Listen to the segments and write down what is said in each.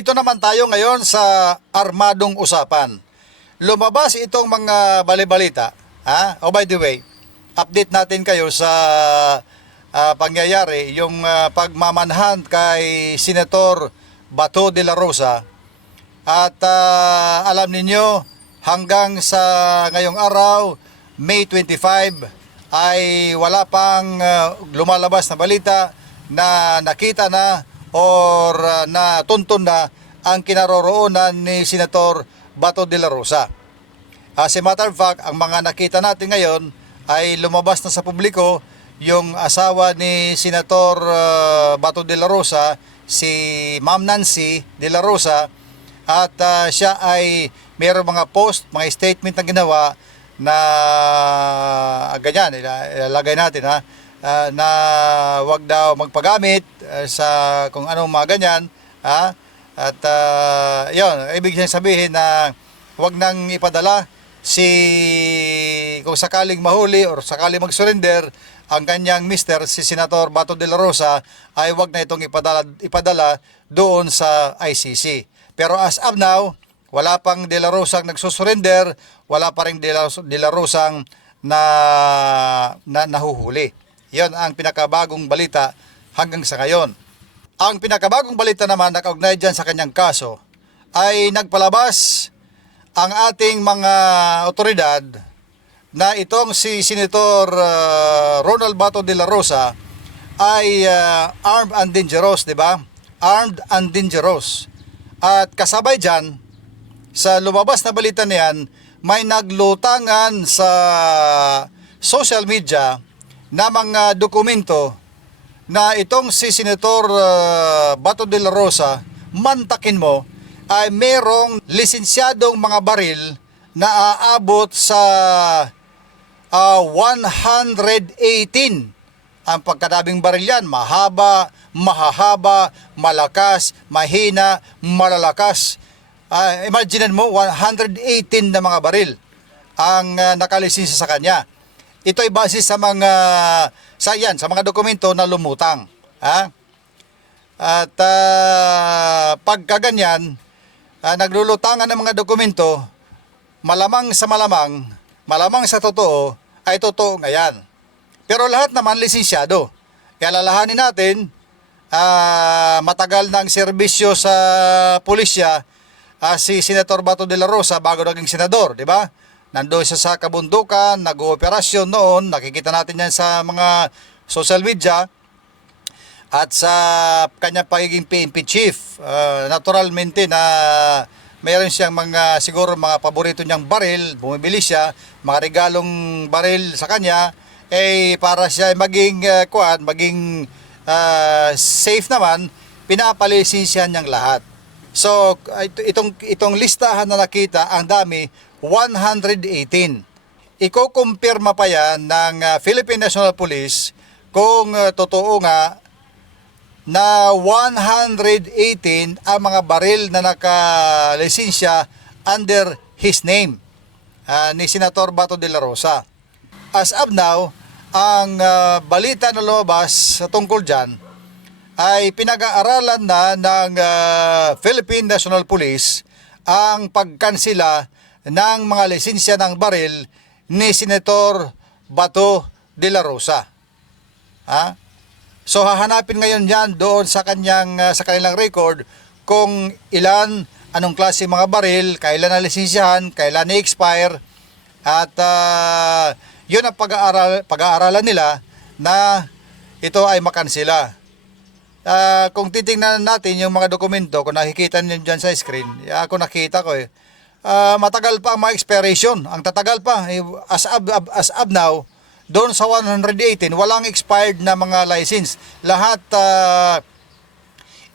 Dito naman tayo ngayon sa armadong usapan. Lumabas itong mga balibalita. Oh, by the way, update natin kayo sa pangyayari, yung pagmamanhan kay Senator Bato de la Rosa. At alam ninyo, hanggang sa ngayong araw, May 25, ay wala pang lumalabas na balita na nakita na or natuntun na ang kinaroroonan ni Senator Bato de la Rosa. As a matter of fact, ang mga nakita natin ngayon ay lumabas na sa publiko yung asawa ni Senator Bato de la Rosa, si Ma'am Nancy de la Rosa, at siya ay mayroong mga post, mga statement na ginawa na ganyan, ilalagay natin na wag daw magpagamit sa kung anong mga ganyan, at yun, ibig sabihin na wag nang ipadala kung sakaling mahuli or sakaling mag-surrender ang kanyang mister, si Senator Bato de la Rosa, ay wag na itong ipadala doon sa ICC. Pero as of now, wala pang de la Rosang nagsusurrender, wala pa rin de la Rosang nahuhuli. Yan ang pinakabagong balita hanggang sa ngayon. Ang pinakabagong balita naman na kaugnay dyan sa kanyang kaso ay nagpalabas ang ating mga otoridad na itong si Senator Ronald Bato de la Rosa ay armed and dangerous, di ba? Armed and dangerous. At kasabay dyan, sa lumabas na balita niyan, may naglutangan sa social media na mga dokumento na itong si Senator Bato de la Rosa, mantakin mo, ay merong lisensyadong mga baril na aabot sa 118. Ang pagkadabing baril yan, mahaba, mahahaba, malakas, mahina, malalakas. Imagine mo, 118 na mga baril ang nakalisensya sa kanya. Ito ay base sa mga sa mga dokumento na lumutang. At pagka ganyan, naglulutangan ng mga dokumento, malamang sa totoo, ay totoo nga yan. Pero lahat naman lisensyado. Kaya lalahanin natin, matagal ng serbisyo sa pulisya si Senator Bato de la Rosa bago naging senador, di ba? Nandoon siya sa kabundukan, nag-ooperasyon noon, nakikita natin yan sa mga social media, at sa kanyang pagiging PNP chief, naturalmente na mayroon siyang siguro mga paborito niyang baril, bumibili siya, mga regalong baril sa kanya, para siya maging safe naman, pinapalisensyahan niyang lahat. So itong listahan na nakita, ang dami, 118. Iko-kumpirma pa yan ng Philippine National Police kung totoo nga na 118 ang mga baril na nakalisensya under his name, ni Senator Bato de la Rosa. As of now, ang balita na lumabas sa tungkol dyan ay pinag-aaralan na ng Philippine National Police ang pagkansela ng mga lisensya ng baril ni Senator Bato de la Rosa. So hahanapin ngayon yan doon sa kanilang record kung ilan, anong klase mga baril, kailan na lisensyahan, kailan na-expire, at yun ang pag-aaralan nila na ito ay makansela. Kung titingnan natin yung mga dokumento, kung nakikita niyo dyan sa screen, ako nakita ko matagal pa ang mga expiration. Ang tatagal pa, as of now, doon sa 118, walang expired na mga license. Lahat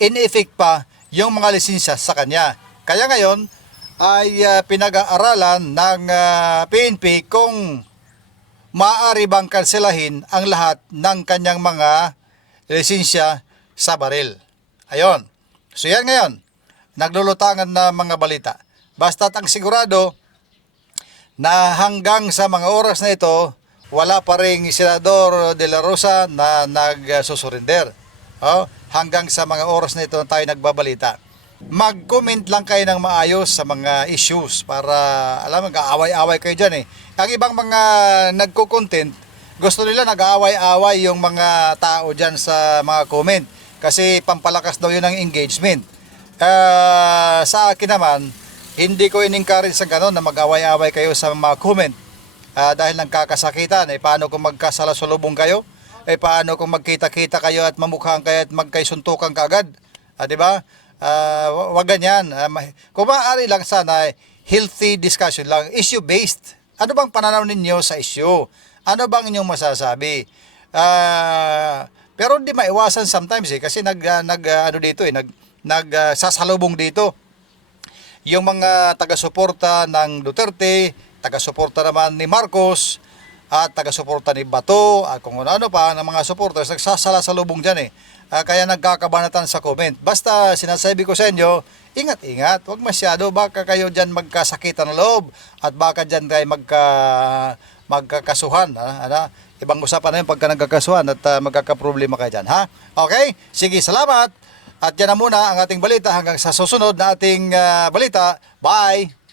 in effect pa yung mga lisensya sa kanya. Kaya ngayon ay pinag-aaralan ng PNP kung maaari bang kanselahin ang lahat ng kanyang mga lisensya sa baril. Ayon. So yan ngayon, naglulutangan na mga balita. Basta't ang sigurado na hanggang sa mga oras na ito, wala pa rin Senador de la Rosa na nagsusurrender. Hanggang sa mga oras na ito tayo nagbabalita. mag-comment lang kayo ng maayos sa mga issues para alam mo, mag-aaway-away kayo dyan eh. Ang ibang mga nagko-content, gusto nila nag-aaway-away yung mga tao dyan sa mga comment kasi pampalakas daw yun ng engagement. Sa akin naman, hindi ko in-encourage sa gano'n na mag-away-away kayo sa mga comment dahil nagkakasakitan. Paano kung magkasalasulubong kayo? Paano kung magkita-kita kayo at mamukhaan kayo at magkaisuntukan kaagad? Di ba? Wag ganyan. Kung maaari lang sana, healthy discussion lang, issue-based. Ano bang pananaw ninyo sa issue? Ano bang inyong masasabi? Pero hindi maiwasan sometimes kasi sasalubong dito yung mga taga-suporta ng Duterte, taga-suporta naman ni Marcos, at taga-suporta ni Bato, at kung ano pa ng mga supporters, nagsasalasalubong dyan eh. Kaya nagkakabanatan sa comment. Basta sinasabi ko sa inyo, ingat-ingat, huwag masyado, baka kayo dyan magkasakitan ng loob, at baka dyan kayo magkakasuhan. Ibang usapan na yun pagka nagkakasuhan at magkakaproblema kayo dyan. Ha? Okay? Sige, salamat. At yan na muna ang ating balita hanggang sa susunod na ating balita. Bye!